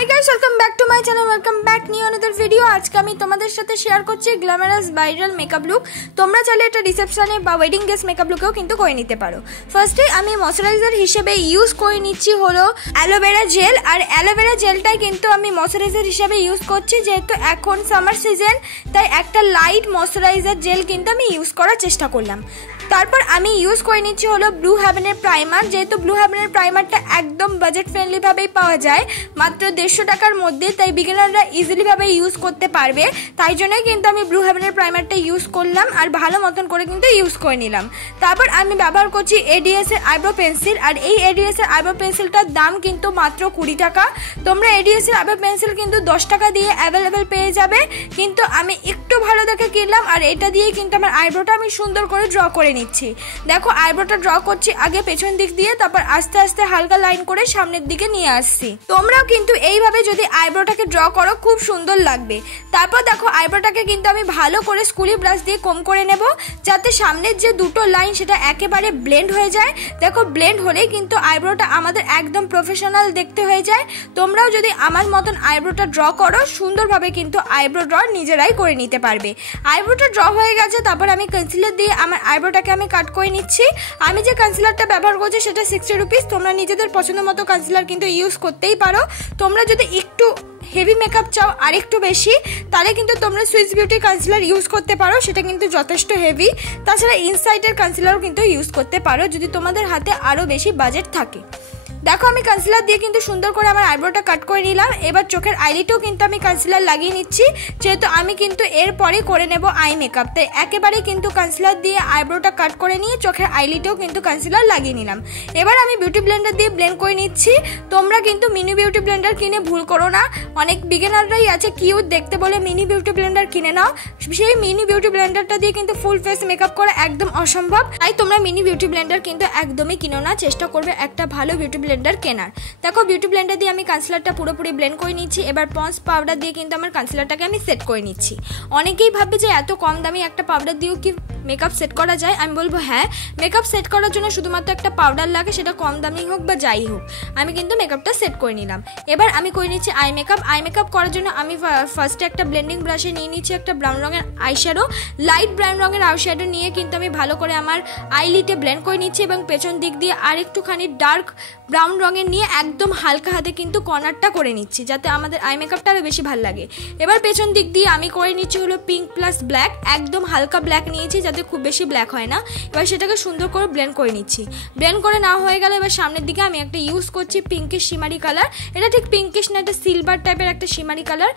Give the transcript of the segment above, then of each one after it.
High guys welcome back to my channel welcome back new another video. आज के আমি তোমাদের সাথে শেয়ার করছি গ্ল্যামারাস ব্রাইডাল মেকআপ লুক। তোমরা চাইলে এটা রিসেপশনে বা ওয়েডিং ড্রেস মেকআপ লুকেও কিন্তু করে নিতে পারো। ফার্স্টে আমি ময়শ্চারাইজার হিসেবে ইউজ করে নিচ্ছি হলো অ্যালোভেরা জেল। আর অ্যালোভেরা জেলটাই কিন্তু আমি ময়শ্চারাইজার হিসেবে ইউজ করছি, যেহেতু এখন সামার সিজন তাই একটা লাইট ময়শ্চারাইজার জেল কিন্তু আমি ইউজ করার চেষ্টা করলাম। তারপর আমি ইউজ করে নিচ্ছি হলো ব্লু হেভেনের প্রাইমার। যেহেতু ব্লু হেভেনের প্রাইমারটা একদম বাজেট ফ্রেন্ডলি ভাবেই পাওয়া যায়, মাত্র 150 টাকার মধ্যে, তাই বিগিনাররা ইজিলি ভাবে ইউজ করতে পারবে। তাই জন্যই কিন্তু আমি ব্লু হেভেনের প্রাইমারটা ইউজ করলাম আর ভালো মতন করে কিন্তু ইউজ করে নিলাম। তারপর আমি ব্যবহার করছি এডিএস এর আইব্রো পেন্সিল। আর এই এডিএস এর আইব্রো পেন্সিলটার দাম কিন্তু মাত্র 20 টাকা। তোমরা এডিএস এর আইব্রো পেন্সিল কিন্তু 10 টাকা দিয়ে অ্যাভেলেবেল পেয়ে যাবে, কিন্তু আমি একটু ভালো দেখে কিনলাম। আর এটা দিয়ে কিন্তু আমার আইব্রোটা আমি সুন্দর করে ড্র করে নিচ্ছি। দেখো আইব্রোটা ড্র করছি আগে পেছন দিক দিয়ে, তারপর আস্তে আস্তে হালকা লাইন করে সামনের দিকে নিয়ে আসছি। তোমরাও কিন্তু এইভাবে যদি আইব্রোটাকে ড্র করো খুব সুন্দর লাগবে। তারপর দেখো আইব্রোটাকে কিন্তু আমি ভালো করে স্কুলি ব্রাশ দিয়ে কম করে নেব, যাতে সামনের যে দুটো লাইন সেটা একেবারে ব্লেন্ড হয়ে যায়। দেখো ব্লেন্ড হলেই কিন্তু আইব্রোটা আমাদের একদম প্রফেশনাল দেখতে হয়ে যায়। তোমরাও যদি আমার মতন আইব্রোটা ড্র করো সুন্দরভাবে কিন্তু আইব্রো ড্র নিজেরাই করে নিতে পারবে। আইব্রোটা ড্র হয়ে গেছে, তারপর আমি কনসিলার দিয়ে আমার আইব্রোটাকে আমি কাট করে নিচ্ছি। আমি যে কনসিলারটা ব্যবহার করছি সেটা 60 রুপিস। তোমরা নিজেদের পছন্দ মতো কনসিলার কিন্তু ইউজ করতেই পারো। তোমরা যদি একটু হেভি মেকআপ চাও আর একটু বেশি, তাহলে কিন্তু তোমরা সুইস বিউটি কনসিলার ইউজ করতে পারো, সেটা কিন্তু যথেষ্ট হেভি। তাছাড়া ইনসাইডের কনসিলারও কিন্তু ইউজ করতে পারো যদি তোমাদের হাতে আরও বেশি বাজেট থাকে। দেখো আমি কনসিলার দিয়ে কিন্তু সুন্দর করে আমার আইব্রোটা কাট করে নিলাম। এবার চোখের আইলিটেও কিন্তু আমি কনসিলার লাগিয়ে নিচ্ছি, যেহেতু আমি কিন্তু এরপরে করে নেব আই মেকআপ। তাই একেবারে কিন্তু কনসিলার দিয়ে আইব্রোটা কাট করে নিয়ে চোখের আইলিটেও কিন্তু কনসিলার লাগিয়ে নিলাম। এবার আমি বিউটি ব্লেন্ডার দিয়ে ব্লেন্ড করে নিচ্ছি। তোমরা কিন্তু মিনি বিউটি ব্লেন্ডার কিনে ভুল করো না। অনেক বিগিনাররাই আছে কিউট দেখতে বলে মিনি বিউটি ব্লেন্ডার কিনে নাও। সেই মিনি বিউটি ব্লেন্ডারটা দিয়ে কিন্তু ফুল ফেস মেকআপ করা একদম অসম্ভব। তাই তোমরা মিনি বিউটি ব্লেন্ডার কিন্তু একদমই কিনো না, চেষ্টা করবে একটা ভালো বিউটি ব্লেন্ডার কেনার। দেখো বিউটি ব্লেন্ডার দিয়ে আমি কনসিলারটা পুরোপুরি ব্লেন্ড করে নিচ্ছি। এবার পন্স পাউডার দিয়ে কিন্তু আমার কনসিলারটাকে আমি সেট করে নিচ্ছি। অনেকেই ভাববে যে এত কম দামি একটা পাউডার দিয়েও কি মেকআপ সেট করা যায়। আমি বলবো হ্যাঁ, মেকআপ সেট করার জন্য শুধুমাত্র একটা পাউডার লাগে, সেটা কম দামি হোক বা যাই হোক। আমি কিন্তু মেকআপটা সেট করে নিলাম। এবার আমি করে নিচ্ছি আই মেকআপ। আই মেকআপ করার জন্য আমি ফার্স্টে একটা ব্লেন্ডিং ব্রাশে নিয়ে নিচ্ছি একটা ব্রাউন রঙের আইশ্যাডো। লাইট ব্রাউন রঙের আইশ্যাডো নিয়ে কিন্তু আমি ভালো করে আমার আইলিটে ব্লেন্ড করে নিচ্ছি এবং পেছন দিক দিয়ে আরেকটুখানি ডার্ক ব্রাউন রঙের নিয়ে একদম হালকা হাতে কিন্তু কর্নারটা করে নিচ্ছি, যাতে আমাদের আই মেকআপটা আরও বেশি ভালো লাগে। এবার পেছন দিক দিয়ে আমি করে নিচ্ছি হলো পিঙ্ক প্লাস ব্ল্যাক। একদম হালকা ব্ল্যাক নিয়েছি, যাতে খুব বেশি ব্ল্যাক হয় না। এবার সেটাকে সুন্দর করে ব্লেন্ড করে নিচ্ছি। ব্লেন্ড করে না হয়ে গেলে এবার সামনের দিকে আমি একটা ইউজ করছি পিঙ্কিশ শিমারি কালার। এটা ঠিক পিঙ্কিশ না, এটা সিলভার টাইপের একটা শিমারি কালার,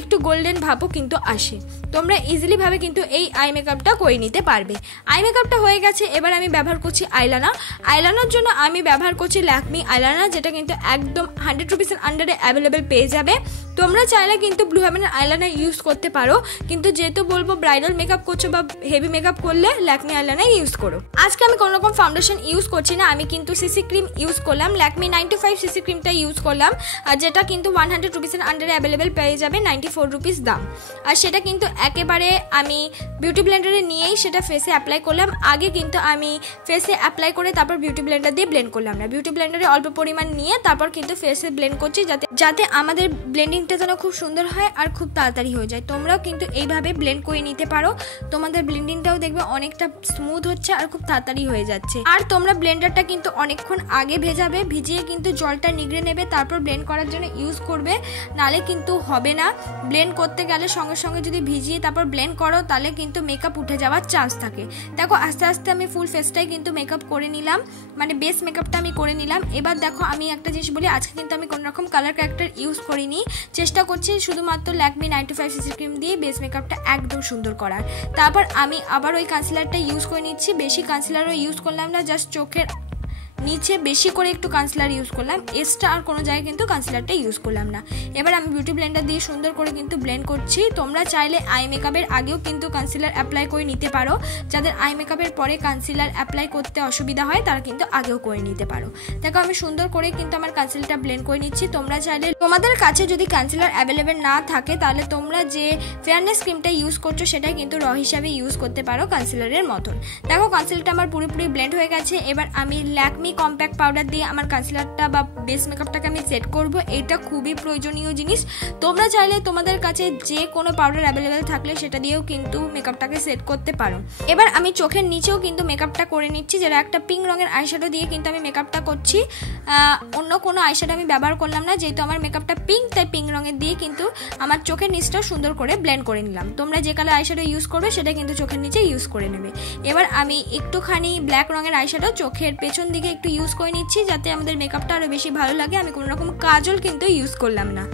একটু গোল্ডেন ভাবও কিন্তু আসে। তোমরা ইজিলি ভাবে কিন্তু এই আই মেকআপটা করে নিতে পারবে। আই মেকআপটা হয়ে গেছে, এবার আমি ব্যবহার করছি আইলাইনার। আইলাইনার জন্য আমি ব্যবহার করছি ল্যাকমি আইলাইনার, যেটা কিন্তু একদম 100 রুপিসের আন্ডারে অ্যাভেলেবেল পেয়ে যাবে। তোমরা চাইলে কিন্তু ব্লু হেভেনের আইলাইনার ইউজ করতে পারো, কিন্তু যেহেতু বলবো ব্রাইডাল মেকআপ করছো বা হেভি মেকআপ করলে ল্যাকমি আইলাইনার ইউজ করো। আজকে আমি কোনো রকম ফাউন্ডেশন ইউজ করছি না, আমি কিন্তু সিসি ক্রিম ইউজ করলাম। ল্যাকমি 95 সিসি ক্রিমটা ইউজ করলাম, আর যেটা কিন্তু 100 রুপিসের আন্ডারে অ্যাভেলেবেল পেয়ে যাবে, 94 রুপিস দাম। আর সেটা কিন্তু একেবারে আমি বিউটি ব্লেন্ডারে নিয়েই সেটা ফেসে অ্যাপ্লাই করলাম। আগে কিন্তু আমি ফেসে অ্যাপ্লাই করে তারপর বিউটি ব্লেন্ডার দিয়ে ব্লেন্ড করলাম না, বিউটি ব্লেন্ডারে অল্প পরিমাণ নিয়ে তারপর কিন্তু ফেসে ব্লেন্ড করছি, যাতে আমাদের ব্লেন্ডিংটা যেন খুব সুন্দর হয় আর খুব তাড়াতাড়ি হয়ে যায়। তোমরাও কিন্তু এইভাবে ব্লেন্ড করে নিতে পারো, তোমাদের ব্লেন্ডিংটাও দেখবে অনেকটা স্মুথ হচ্ছে আর খুব তাড়াতাড়ি হয়ে যাচ্ছে। আর তোমরা ব্লেন্ডারটা কিন্তু অনেকক্ষণ আগে ভেজাবে, ভিজিয়ে কিন্তু জলটা নিগড়ে নেবে, তারপর ব্লেন্ড করার জন্য ইউজ করবে, নালে কিন্তু হবে না। ব্লেন্ড করতে গেলে সঙ্গে সঙ্গে যদি ভিজিয়ে তারপর ব্লেন্ড করো তাহলে কিন্তু মেকআপ উঠে যাওয়ার চান্স থাকে। দেখো আস্তে আস্তে আমি ফুল ফেসটাই কিন্তু মেকআপ করে নিলাম, মানে বেস মেকআপটা আমি করে নিলাম। এবার দেখো আমি একটা জিনিস বলি, আজকে কিন্তু আমি কোনো রকম কালার ক্যারেক্টার ইউজ করিনি, চেষ্টা করছি শুধুমাত্র ল্যাকমি 95 সিসি ক্রিম দিয়ে বেস মেকআপটা একদম সুন্দর করার। তারপর আমি আবার ওই কনসিলারটা ইউজ করে নিচ্ছি। বেশি কনসিলারও ইউজ করলাম না, জাস্ট চোখের নিচে বেশি করে একটু কনসিলার ইউজ করলাম, এক্সট্রা আর কোনো জায়গায় কিন্তু কনসিলারটা ইউজ করলাম না। এবার আমি বিউটি ব্লেন্ডার দিয়ে সুন্দর করে কিন্তু ব্লেন্ড করছি। তোমরা চাইলে আই মেকআপের আগেও কিন্তু কনসিলার অ্যাপ্লাই করে নিতে পারো, যাদের আই মেকআপের পরে কনসিলার অ্যাপ্লাই করতে অসুবিধা হয় তারা কিন্তু আগেও করে নিতে পারো। দেখো আমি সুন্দর করে কিন্তু আমার কনসিলারটা ব্লেন্ড করে নিচ্ছি। তোমরা চাইলে তোমাদের কাছে যদি কনসিলার অ্যাভেলেবেল না থাকে তাহলে তোমরা যে ফেয়ারনেস ক্রিমটা ইউজ করছো সেটাই কিন্তু র হিসাবে ইউজ করতে পারো কনসিলারের মতন। দেখো কনসিলারটা আমার পুরোপুরি ব্লেন্ড হয়ে গেছে। এবার আমি ল্যাকমি সেমি কম্প্যাক্ট পাউডার দিয়ে আমার কনসিলারটা বা বেস মেকআপটাকে আমি সেট করব। এটা খুবই প্রয়োজনীয় জিনিস। তোমরা চাইলে তোমাদের কাছে যে কোনো পাউডার অ্যাভেলেবেল থাকলে সেটা দিয়েও কিন্তু মেকআপটাকে সেট করতে পারো। এবার আমি চোখের নিচেও কিন্তু মেকআপটা করে নিচ্ছি, যেটা একটা পিঙ্ক রঙের আইশ্যাডো দিয়ে কিন্তু আমি মেকআপটা করছি। অন্য কোনো আইশ্যাডো আমি ব্যবহার করলাম না, যেহেতু আমার মেকআপটা পিঙ্ক, তাই পিঙ্ক রঙের দিয়ে কিন্তু আমার চোখের নিচটাও সুন্দর করে ব্লেন্ড করে নিলাম। তোমরা যে কালার আইশ্যাডো ইউজ করবে সেটা কিন্তু চোখের নিচে ইউজ করে নেবে। এবার আমি একটুখানি ব্ল্যাক রঙের আইশ্যাডো চোখের পেছন দিকে একটু ইউজ করে নিচ্ছি, যাতে আমাদের মেকআপটা আরও বেশি ভালো লাগে। আমি কোনো রকম কাজল কিন্তু ইউজ করলাম না।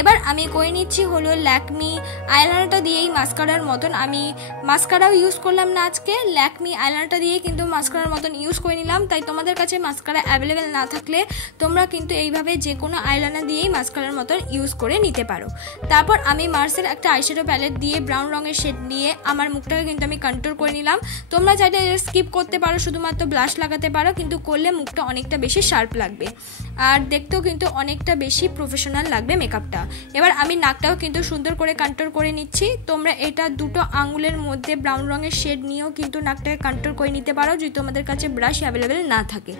এবার আমি করে নিচ্ছি হলো ল্যাকমি আইলাইনারটা দিয়েই মাস্কারার মতন। আমি মাস্কারাও ইউজ করলাম না আজকে, ল্যাকমি আইলাইনারটা দিয়ে কিন্তু মাস্কারার মতন ইউজ করে নিলাম। তাই তোমাদের কাছে মাস্কারা অ্যাভেলেবেল না থাকলে তোমরা কিন্তু এইভাবে যে কোনো আইলাইনার দিয়েই মাস্কারার মতন ইউজ করে নিতে পারো। তারপর আমি মার্সের একটা আইশ্যাডো প্যালেট দিয়ে ব্রাউন রঙের শেড দিয়ে আমার মুখটাকে কিন্তু আমি কন্ট্রোল করে নিলাম। তোমরা চাইলে স্কিপ করতে পারো, শুধুমাত্র ব্লাশ লাগাতে পারো, কিন্তু করলে মুখটা অনেকটা বেশি শার্প লাগবে আর দেখতেও কিন্তু অনেকটা বেশি প্রফেশনাল লাগবে মেকআপটা। এবার আমি নাকটাও কিন্তু সুন্দর করে কন্ট্রোল করে নিচ্ছি। তোমরা এটা দুটো আঙুলের মধ্যে ব্রাউন রঙের শেড নিয়েও কিন্তু নাকটাকে কন্ট্রোল করে নিতে পারো, যদি তোমাদের কাছে ব্রাশ অ্যাভেলেবেল না থাকে।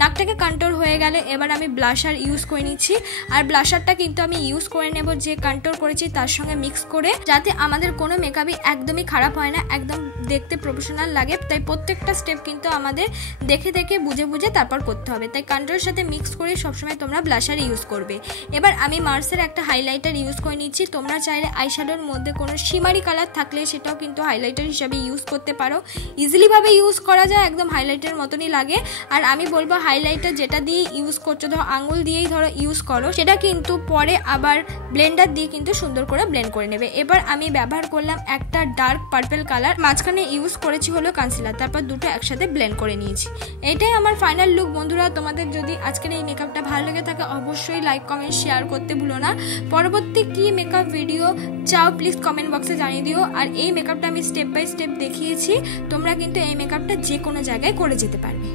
নাকটাকে কন্ট্রোল হয়ে গেলে এবার আমি ব্লাশার ইউজ করে নিচ্ছি। আর ব্লাশারটা কিন্তু আমি ইউজ করে নেব যে কন্ট্রোল করেছি তার সঙ্গে মিক্স করে, যাতে আমাদের কোনো মেকআপই একদমই খারাপ হয় না, একদম দেখতে প্রফেশনাল লাগে। তাই প্রত্যেকটা স্টেপ কিন্তু আমাদের দেখে দেখে বুঝে বুঝে তারপর করতে হবে। তাই কন্ট্রোলের সাথে মিক্স করে সবসময় তোমরা ব্লাশার ইউজ করবে। এবার আমি মার্সের একটা হাইলাইটার ইউজ করে নিচ্ছি। তোমরা চাইলে আইশ্যাডোর মধ্যে কোনো শিমারি কালার থাকলে সেটাও কিন্তু হাইলাইটার হিসাবে ইউজ করতে পারো। ইজিলিভাবে ইউজ করা যায়, একদম হাইলাইটার মতনই লাগে। আর আমি বলবো হাইলাইটার যেটা দিয়ে ইউজ করছো, ধরো আঙুল দিয়েই ধরো ইউজ করো, সেটা কিন্তু পরে আবার ব্লেন্ডার দিয়ে কিন্তু সুন্দর করে ব্লেন্ড করে নেবে। এবার আমি ব্যবহার করলাম একটা ডার্ক পার্পল কালার, মাঝখানে ইউজ করেছি হলো কনসিলার, তারপর দুটো একসাথে ব্লেন্ড করে নিয়েছি। এটাই আমার ফাইনাল লুক। বন্ধুরা, তোমাদের যদি আজকের এই মেকআপটা ভালো লেগে থাকে অবশ্যই লাইক কমেন্ট শেয়ার করতে ভুলো না। পরবর্তী কি মেকআপ ভিডিও চাও প্লিজ কমেন্ট বক্সে জানিয়ে দিও। আর এই মেকআপটা আমি স্টেপ বাই স্টেপ দেখিয়েছি, তোমরা কিন্তু এই মেকআপটা যে কোনো জায়গায় করে যেতে পারবে।